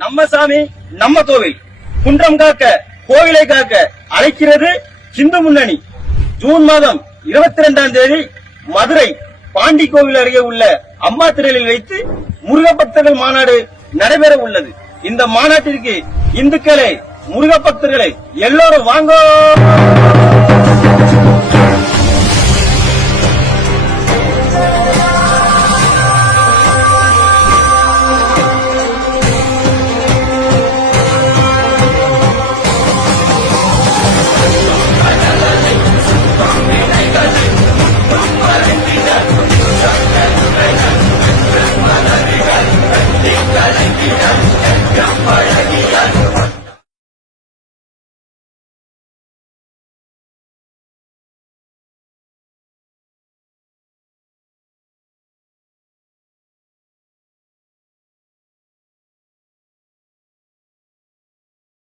நம்ம சாமி நம்ம கோவில், குன்றம் காக்க கோவிலை காக்க அழைக்கிறது இந்து முன்னணி. ஜூன் மாதம் 22ஆம் தேதி மதுரை பாண்டி கோவில் அருகே உள்ள அம்மா திடலில் வைத்து முருக பக்தர்கள் மாநாடு நடைபெற உள்ளது. இந்த மாநாட்டிற்கு இந்துக்களே, முருக பக்தர்களே எல்லோரும் வாங்கோ.